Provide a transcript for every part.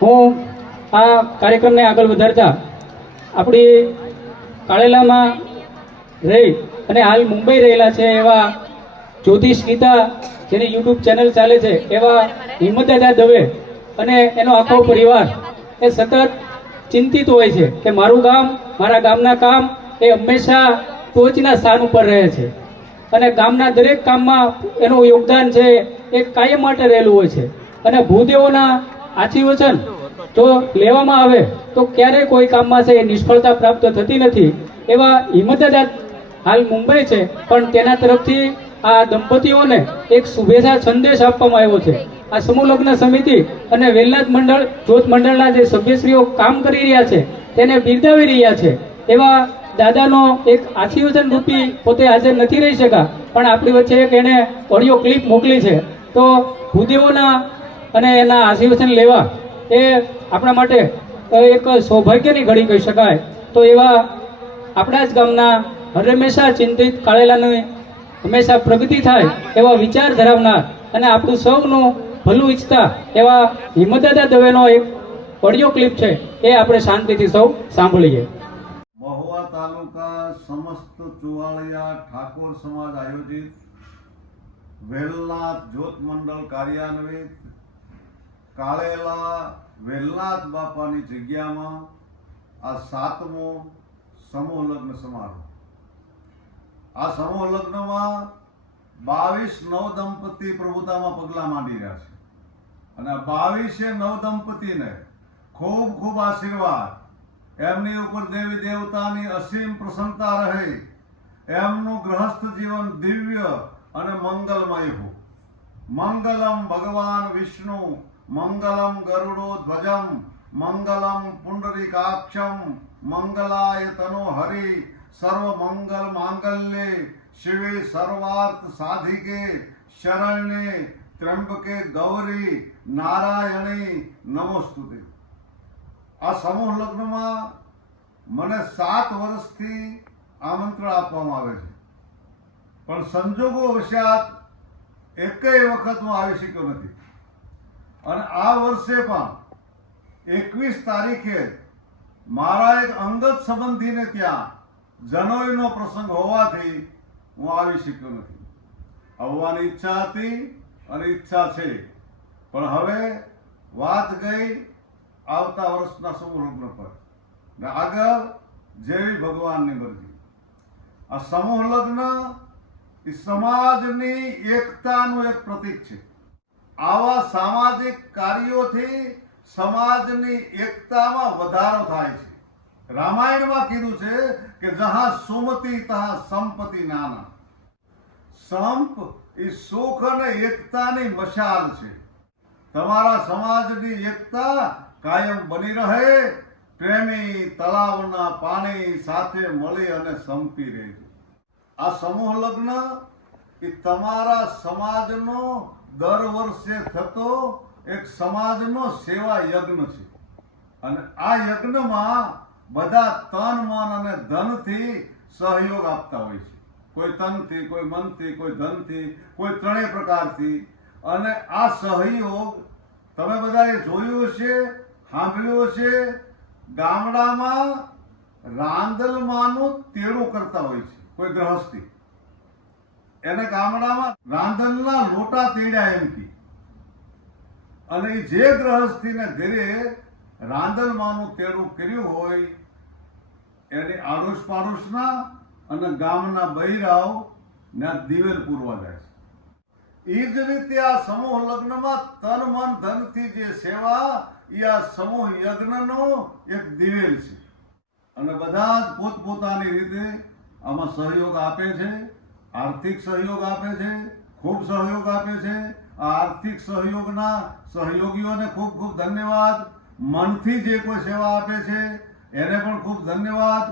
હું આ કાર્યક્રમને આગળ વધારતા આપણી કાળેલામાં રહી અને હાલ મુંબઈ રહેલા છે એવા જ્યોતિષ ગીતા જેની યુટ્યુબ ચેનલ ચાલે છે એવા હિંમતદાદા દવે અને એનો આખો પરિવાર એ સતત ચિંતિત હોય છે કે મારું ગામ, મારા ગામના કામ એ હંમેશા ટોચના સ્થાન ઉપર રહે છે અને ગામના દરેક કામમાં એનું યોગદાન છે એ કાયમ માટે રહેલું હોય છે અને ભૂદેવોના આશીર્વચન જો લેવામાં આવે તો ક્યારેય કોઈ કામમાં છે એ નિષ્ફળતા પ્રાપ્ત થતી નથી. એવા હિંમતદાદા હાલ મુંબઈ છે, પણ તેના તરફથી આ દંપતીઓને એક શુભેચ્છા સંદેશ આપવામાં આવ્યો છે. આ સમૂહ લગ્ન સમિતિ અને વેલનાથ મંડળ જ્યોત મંડળના જે સભ્યશ્રીઓ કામ કરી રહ્યા છે તેને બિરદાવી રહ્યા છે. એવા દાદાનો એક આશીર્વચન રૂપી પોતે હાજર નથી રહી શકા, પણ આપણી વચ્ચે એક એને ઓડિયો ક્લિપ મોકલી છે. તો ભૂદેવોના અને એના આશીર્વચન લેવા એ આપણા માટે એક સૌભાગ્યની ઘડી કહી શકાય. તો એવા આપણા જ ગામના હંમેશા ચિંતિત કાળેલાની હંમેશા પ્રગતિ થાય એવા વિચાર ધરાવનાર અને આપણું સૌનું ભલું ઈચ્છતા એવા હિંમતદાદા દવેનો એક ઓડિયો ક્લિપ છે, એ આપણે શાંતિથી સૌ સાંભળીએ. મહુવા તાલુકા સમસ્ત ચુવાળિયા ઠાકોર સમાજ આયોજિત વેલનાથ જ્યોત મંડળ કાર્યાન્વિત કાળેલા વેલનાથ બાપાની જગ્યામાં આ 7મો સમૂહ લગ્ન સમારોહ. આ સમૂહ લગ્નમાં 22 નવદંપતિ પ્રભુતામાં પગલાં માંડી રહ્યા છે અને આ 22 નવદંપતિને ખૂબ ખૂબ આશીર્વાદ, એમની ઉપર દેવી દેવતાની અસીમ પ્રસન્નતા રહે, એમનું ગૃહસ્થ જીવન દિવ્ય અને મંગલમય હો. મંગલમ ભગવાન વિષ્ણુ, મંગલમ ગરુડો ધ્વજમ, મંગલમ પુંડરીકાક્ષમ, મંગલાય તનો હરિ, સર્વ મંગલ માંગલ્યે શિવે સર્વાર્થ સાધિકે, શરણ્યે ત્ર્યંબકે ગૌરી નારાયણી નમોસ્તુતે. આ સમૂહ લગ્નમાં મને 7 વર્ષથી આમંત્રણ આપવામાં આવે છે, પણ સંજોગો વશાત એકેય વખત હું આવી શક્યો નથી. અને આ વર્ષે પણ 21 તારીખે મારા એક અંગત સંબંધીને ત્યાં જનોઈનો પ્રસંગ હોવાથી હું આવી શક્યો નથી. આવવાની ઈચ્છા હતી અને ઈચ્છા છે, પણ હવે વાત ગઈ આવતા વર્ષના સમૂહ લગ્ન પર ને આગળ જેવી ભગવાનની મરજી. આ સમૂહ લગ્ન એ સમાજની એકતાનું એક પ્રતીક છે. આવા સામાજિક કાર્યોથી સમાજની એકતામાં વધારો થાય છે. રામાયણમાં કીધું છે કે જહાં સુમતિ તહાં સંપત્તિ નાના. સંપ એ સુખ અને એકતાની મશાલ છે. તમારા સમાજની એકતા કાયમ બની રહે, પ્રેમી તળાવના પાણી સાથે મળી અને સંપી રહે. આ સમૂહ લગ્ન એ તમારા સમાજનો દર વર્ષે થતો એક સમાજનો સેવા યજ્ઞ છે અને આ યજ્ઞમાં બધા તન મન અને ધનથી સહયોગ આપતા હોય છે. કોઈ તનથી, કોઈ મનથી, કોઈ ધનથી, કોઈ ત્રણેય પ્રકારથી. અને આ સહયોગ તમે બધાએ જોયું છે, સાંભળ્યું છે. ગામડામાં રાંદલમાંનું તેડું કરતા હોય છે કોઈ ગ્રહસ્થી, એને ગામડામાં રાંદલના લોટા તેડ્યા એમ કે. અને જે ગ્રહસ્થીને ઘરે રાંદલમાંનું તેડું કર્યું હોય એની આડોશ પાડોશના અને ગામના બૈરાઓ ને દિવેલ પૂરવા જાય છે. એ જ રીતે આ સમૂહ લગ્નમાં તન મન ધનથી જે સેવા એ આ સમૂહ યજ્ઞનો એક દિવેલ છે. અને બધા જ પોતપોતાની રીતે આમાં સહયોગ આપે છે. આર્થિક સહયોગ આપે છે, ખૂબ સહયોગ આપે છે. આ આર્થિક સહયોગના સહયોગીઓને ખૂબ ખૂબ ધન્યવાદ. મનથી જે કોઈ સેવા આપે છે એને પણ ખૂબ ધન્યવાદ.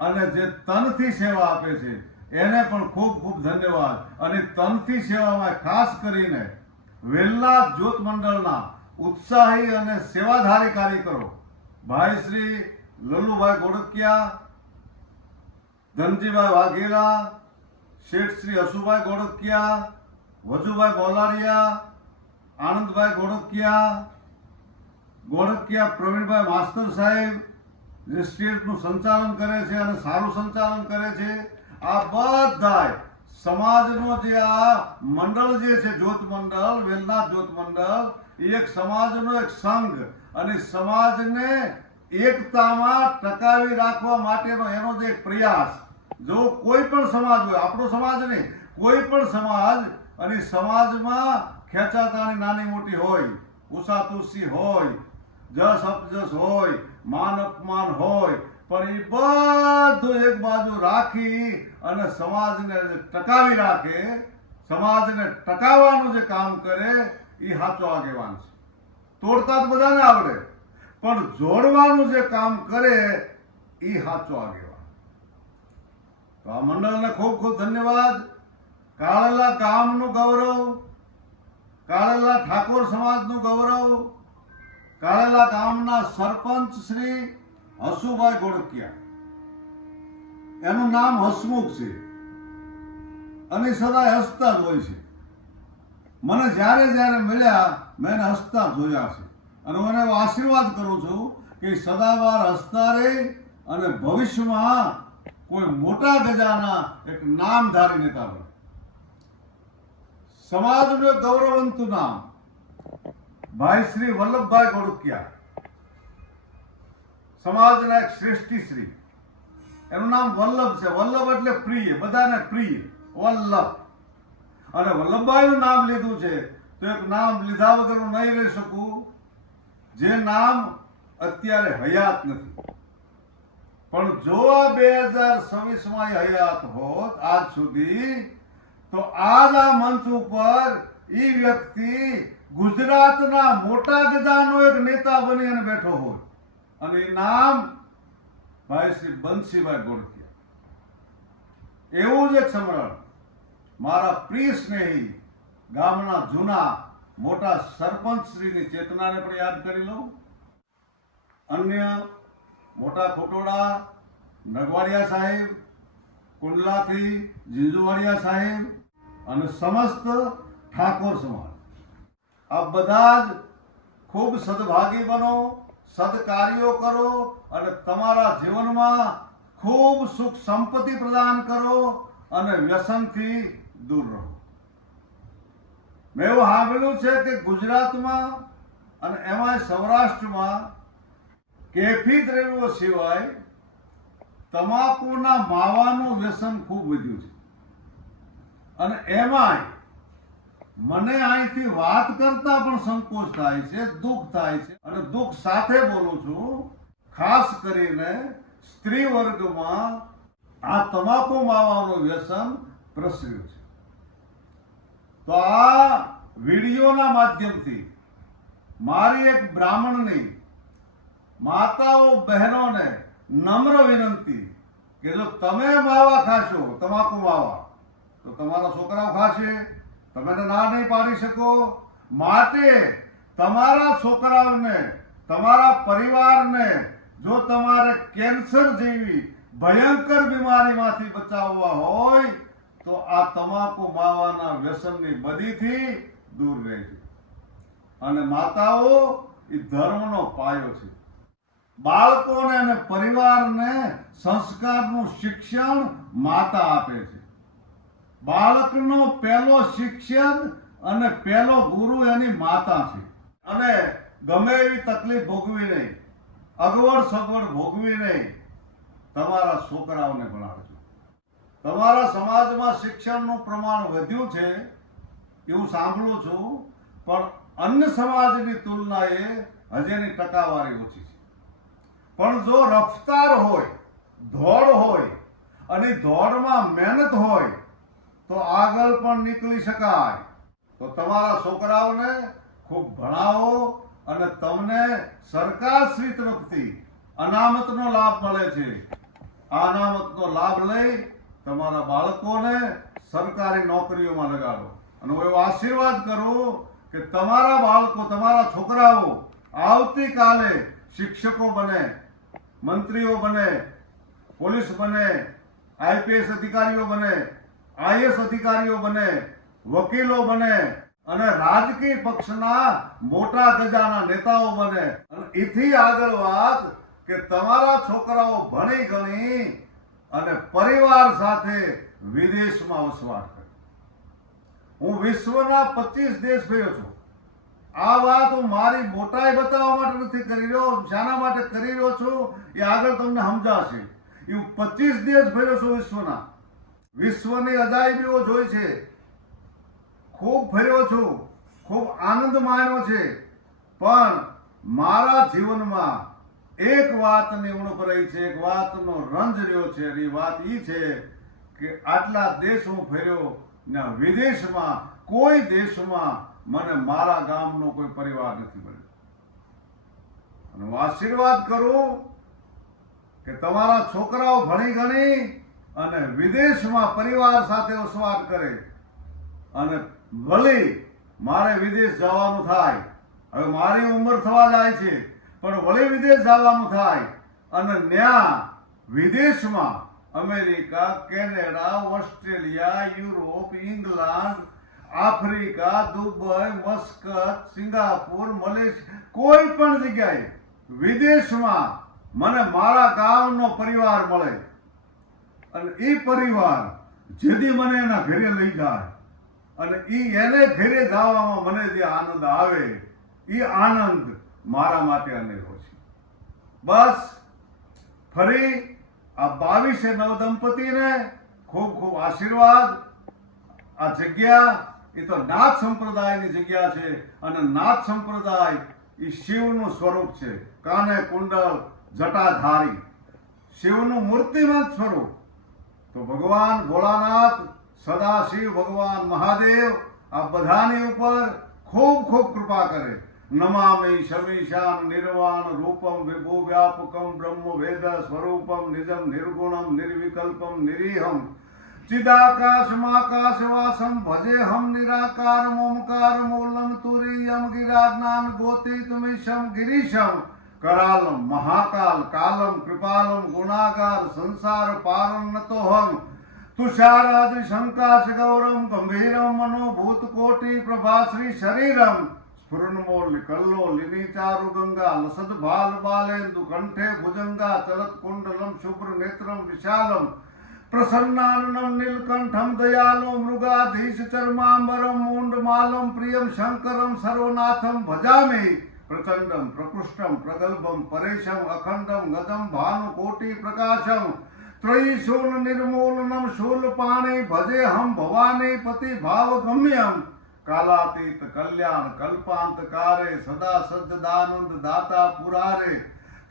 અને જે તનથી સેવા આપે છે એને પણ ખૂબ ખૂબ ધન્યવાદ. અને તનથી સેવામાં ખાસ કરીને વેલનાથ જ્યોત મંડળના ઉત્સાહી અને સેવાધારી કાર્યકરો ભાઈ શ્રી લલ્લુભાઈ ગોળકિયા, ધનજીભાઈ વાઘેલા, શેઠ શ્રી હસુભાઈ ગોળકિયા, વજુભાઈ બોલારિયા, આનંદભાઈ ગોળકિયા, ગોળકિયા પ્રવીણભાઈ માસ્તર સાહેબ જે સ્ટેજનું સંચાલન કરે છે અને સારું સંચાલન કરે છે, આ બધાય સમાજનો જે આ મંડળ જે છે, જ્યોત મંડળ, વેલનાથ જ્યોત મંડળ, એ એક સમાજનો એક સંઘ અને સમાજને એકતામાં ટકાવી રાખવા માટેનો એનો જે એક પ્રયાસ. જો કોઈ પણ સમાજ હોય, આપણો સમાજ નહીં, કોઈ પણ સમાજ, અને સમાજમાં ખેંચાતાણી નાની મોટી હોય, ઉષાતુષી હોય, જસ અપજસ હોય, માન અપમાન હોય, પણ એ બધું એક બાજુ રાખી અને સમાજને ટકાવી રાખે, સમાજને ટકાવવાનું જે કામ કરે, એ સાચો આગેવાન છે. તોડતા તો બધાને આવડે, પણ જોડવાનું જે કામ કરે એ સાચો આગેવાન. તો આ મંડળને ખૂબ ખૂબ ધન્યવાદ. કાળેલા ગામનું ગૌરવ, કાળેલા ઠાકોર સમાજનું ગૌરવ, કાળેલા ગામના સરપંચ શ્રી હસુભાઈ ગોળકિયા, એનું નામ હસમુખ છે અને સદાય હસતા જ હોય છે. મને જ્યારે જ્યારે મળ્યા મેં એને હસતા જોયા છે અને હું એને આશીર્વાદ કરું છું કે સદાવાર હસતા રહે અને ભવિષ્યમાં કોઈ મોટા ગજાના એક નામધારી નેતા બને. સમાજનું ગૌરવંતું નામ ભાઈ શ્રી વલ્લભભાઈ ગોળકિયા, સમાજના એક શ્રેષ્ઠી શ્રી. એનું નામ વલ્લભ છે. વલ્લભ એટલે પ્રિય, બધાને પ્રિય, વલ્લભ. અને વલ્લભભાઈનું નામ લીધું છે તો એક નામ લીધા વગર હું નહીં રહી શકું, જે નામ અત્યારે હયાત નથી. પણ જો આ 2026માં હયાત હોત આજ સુધી, તો આજ આ મંચ ઉપર એ વ્યક્તિ ગુજરાતના મોટા ગજાનો એક નેતા બની અને બેઠો હોય, અને એ નામ ભાઈ શ્રી બંસીભાઈ ગોળકિયા. એવું જ એક સમરણ મારા પ્રિય સ્નેહી ગામના જૂના મોટા સરપંચ શ્રીની ચેતનાને પણ યાદ કરી લઉં. અન્ય મોટા ખોટોડા નગવાડિયા સાહેબ, કુંડલાથી જીંજુવાડિયા સાહેબ અને સમસ્ત ઠાકોર સમાજ, આ બધા જ ખૂબ સદભાગી બનો, સદકાર્યો કરો અને તમારા જીવનમાં ખૂબ સુખ સંપત્તિ પ્રદાન કરો અને વ્યસનથી દૂર રહો. મેં એવું સાંભળ્યું છે કે ગુજરાતમાં અને એમાંય સૌરાષ્ટ્રમાં કેફી દ્રવ્યો સિવાય તમાકુના માવાનું વ્યસન ખૂબ વધ્યું છે. અને એમાંય મને અહીંથી વાત કરતા પણ સંકોચ થાય છે, દુઃખ થાય છે, અને દુઃખ સાથે બોલું છું. ખાસ કરીને સ્ત્રી વર્ગમાં આ તમાકુ માવાનું વ્યસન પ્રસર્યું છે. તો આ વિડીયોના માધ્યમથી મારી એક બ્રાહ્મણની માતાઓ બહેનોને નમ્ર વિનંતી કે જો તમે માવા ખાશો, તમાકુ માવા, તો તમારા છોકરાઓ ખાશે. તમે ના નહીં પાડી શકો. માટે તમારા છોકરાઓને, તમારા પરિવારને જો તમારે કેન્સર જેવી ભયંકર બીમારીમાંથી બચાવવા હોય તો આ તમાકુ માવાના વ્યસનની બદીથી દૂર રહેજો. અને માતાઓ એ ધર્મનો પાયો છે. બાળકોને અને પરિવારને સંસ્કારનું શિક્ષણ માતા આપે છે. બાળકનો પહેલો શિક્ષક અને પહેલો ગુરુ એની માતા છે. અને ગમે એવી તકલીફ ભોગવી નહીં, અગવડ સગવડ ભોગવી નહીં, તમારા છોકરાઓને ભણાવજો. તમારા સમાજમાં શિક્ષણનું પ્રમાણ વધ્યું છે એવું સાંભળું છું, પણ અન્ય સમાજની તુલનાએ હજી એની ટકાવારી ઓછી છે. પણ જો રફતાર હોય, દોડ હોય અને દોડમાં મહેનત હોય તો આગળ પણ નીકળી શકાય. તો તમારા છોકરાઓને ખૂબ ભણાવો અને તમને સરકારશ્રી તરફથી અનામતનો લાભ મળે છે. આ અનામતનો લાભ લઈ તમારા બાળકોને સરકારી નોકરીઓમાં લગાડો. અને હું એવો આશીર્વાદ કરું કે તમારા બાળકો, તમારા છોકરાઓ આવતીકાલે શિક્ષકો બને, મંત્રીઓ બને, પોલીસ બને, આઈપીએસ અધિકારીઓ બને, આઈએસ અધિકારીઓ બને, વકીલો બને અને રાજકીય પક્ષના મોટા ગજાના નેતાઓ બને. અને એથી આગળ વાત કે તમારા છોકરાઓ ભણી ગણી અને પરિવાર સાથે વિદેશમાં વસવાટ કરે. હું વિશ્વના 25 દેશ ફર્યો છું. આ વાત હું મારી મોટાઈ બતાવવા માટે નથી કરી રહ્યો. શાના માટે કરી રહ્યો છું એ આગળ તમને સમજાશે. હું 25 દેશ ફર્યો છું વિશ્વના. વિશ્વની અજાયબીઓ જોઈ છે, ખૂબ ફર્યો છું, ખૂબ આનંદ માણ્યો છે. પણ મારા જીવનમાં એક વાતની ઉણપ રહી છે, એક વાતનો રંજ રહ્યો છે. અને એ વાત એ છે કે આટલા દેશ હું ફર્યો ને વિદેશમાં કોઈ દેશમાં મને મારા ગામનો કોઈ પરિવાર નથી મળ્યો. અને હું આશીર્વાદ કરું કે તમારા છોકરાઓ ભણી ગણી અને વિદેશમાં પરિવાર સાથે વસવાટ કરે. અને ભલે મારે વિદેશ જવાનું થાય, હવે મારી ઉંમર થવા જાય છે, પણ વળી વિદેશ જવાનું થાય અને ત્યાં વિદેશમાં America, Canada, Australia, Europe, England, Africa, Dubai, Muscat, Singapore, Malaysia, કોઈ પણ જગ્યાએ વિદેશમાં મને મારા ગામનો પરિવાર મળે અને એ પરિવાર જેથી મને એના ઘરે લઈ જાય અને એને ઘરે જવામાં મને જે આનંદ આવે એ આનંદ મારા માટે અનેરો છે. બસ ફરી આ 22 નવદંપતિને ખૂબ ખૂબ આશીર્વાદ. આ જગ્યા એ તો નાથ સંપ્રદાયની જગ્યા છે અને નાથ સંપ્રદાય એ શિવનું સ્વરૂપ છે. કાને કુંડળ, જટાધારી, શિવનું મૂર્તિમંત સ્વરૂપ. તો ભગવાન ભોળાનાથ, સદાશિવ, ભગવાન મહાદેવ આ બધાની ઉપર ખૂબ ખૂબ કૃપા કરે. નમામિ શમીશાન નિર્વાણ રૂપમ વિભુ વ્યાપકમ બ્રહ્મ વેદ સ્વરૂપમ નિજમ નિર્ગુણમ નિર્વિકલ્પમ નિરીહમ ચિદાકાશમાકાશવાસમ ભજેહમ નિરાકારમ ઓમકાર મૂલમ તુરીયમ ગિરાજ્ઞાન ગોતીતમિશમ ગિરીશમ करालम महाकाल कालम कृपालम गुणागार संसार पारम नतोहम तुषारादि शंकाश गौरम गंभीरम मनोभूत कोटि प्रभाश्री शरीरम स्फुरन्मोल कल्लो लिनी चारु गंगा लसद भाल बालेन्दु कंठे भुजंगा चलत कुंडलम शुभ्र नेत्रम विशालम प्रसन्नाननम नीलकंठम दयालो मृगाधीश चर्मांबरम मूंडमालम प्रियम शंकरम सर्वनाथम भजामि प्रचंडम प्रकृष्टम प्रगल्भम परेशम अखंडम गदम भानुकोटि प्रकाशम त्रयीशूल निर्मूलनम शूलपाणि भजे हम भवानी पति भावगम्यम कालातीत कल्याण कल्पांतकारे सदा सज्जदानंद दाता पुरारे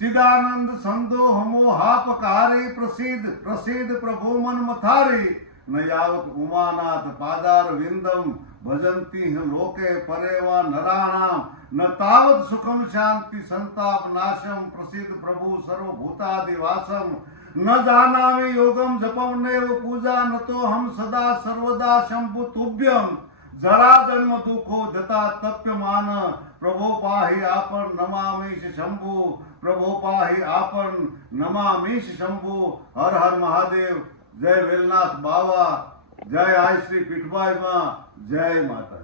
चिदानंद संदोह मोहापकारे प्रसिद्ध प्रसिद्ध प्रभु मन मथारी न यावत उमानाथ पादार विंदम भजंती लोके परेवा नराणाम न तावत सुखम शांति संताप नाशम प्रसिद्ध प्रभु सर्वभूतादिवासम न जानामि योगम जपम नेव पूजा न तो हम सदा सर्वदा शंभु तुभ्यम जरा जन्म दुखो जता तप्यमान प्रभो पाहि आपन नमामीश शंभु प्रभो पाहि आपन नमामीश शंभु हर हर महादेव जय वेलनाथ बाबा जय आय श्री पीठबाई मां जय माता।